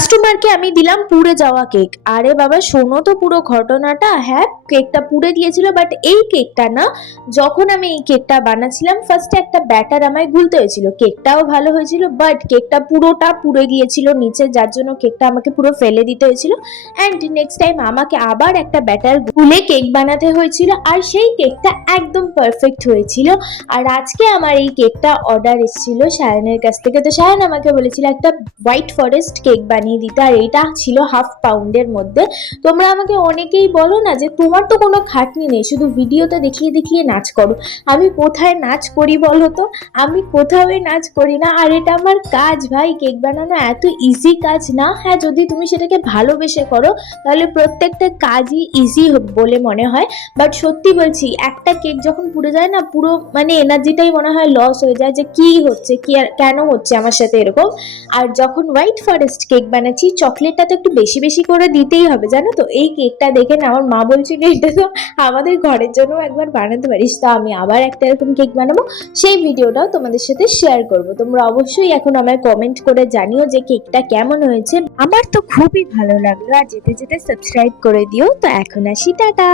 কাস্টমারকে আমি দিলাম পুড়ে যাওয়া কেক। আরে বাবা শোনো তো পুরো ঘটনাটা। হ্যাঁ, কেকটা পুড়ে গিয়েছিল, বাট এই কেকটা না, যখন আমি এই কেকটা বানাচ্ছিলাম ফার্স্টে একটা ব্যাটার আমায় গুলতে হয়েছিল। কেকটাও ভালো হয়েছিল, বাট কেকটা পুরোটা পুড়ে গিয়েছিল নিচে, যার জন্য কেকটা আমাকে পুরো ফেলে দিতে হয়েছিল। অ্যান্ড নেক্সট টাইম আমাকে আবার একটা ব্যাটার গুলে কেক বানাতে হয়েছিল, আর সেই কেকটা একদম পারফেক্ট হয়েছিল। আর আজকে আমার এই কেকটা অর্ডার এসেছিল সায়নের কাছ থেকে। তো সায়ন আমাকে বলেছিল একটা হোয়াইট ফরেস্ট কেক বানিয়ে দিতে, আর এটা ছিল 1/2 পাউন্ডের মধ্যে। তোমরা আমাকে অনেকেই বলো না যে তোমার তো কোনো খাটনি নেই, শুধু ভিডিওতে দেখিয়ে দেখিয়ে নাচ করো। আমি কোথায় নাচ করি বলো তো? আমি কোথাও নাচ করি না। আর এটা আমার কাজ ভাই, কেক বানানো এত ইজি কাজ না। হ্যাঁ, যদি তুমি সেটাকে ভালোবেসে করো তাহলে প্রত্যেকটা কাজই ইজি বলে মনে হয়। বাট সত্যি বলছি, একটা কেক যখন পুড়ে যায় না, পুরো মানে এনার্জিটাই মনে হয় লস হয়ে যায়, যে কি হচ্ছে, কি আর কেন হচ্ছে আমার সাথে এরকম। আর যখন হোয়াইট ফরেস্ট কেক বানাচ্ছি, চকলেটটা তো একটু বেশি বেশি করে দিতেই হবে, জানো তো। এই কেকটা দেখে না আমার মা বলছিল এটা তো আমাদের ঘরের জন্য একবার বানাতে পারিস। তো আমি আবার একটা এরকম কেক বানাবো, সেই ভিডিওটাও তোমাদের সাথে শেয়ার করব। তোমরা অবশ্যই এখন আমায় কমেন্ট করে জানিও যে কেকটা কেমন হয়েছে। আমার তো খুবই ভালো লাগলো। আর যেতে যেতে সাবস্ক্রাইব করে দিও। তো এখন আসি, টাটা।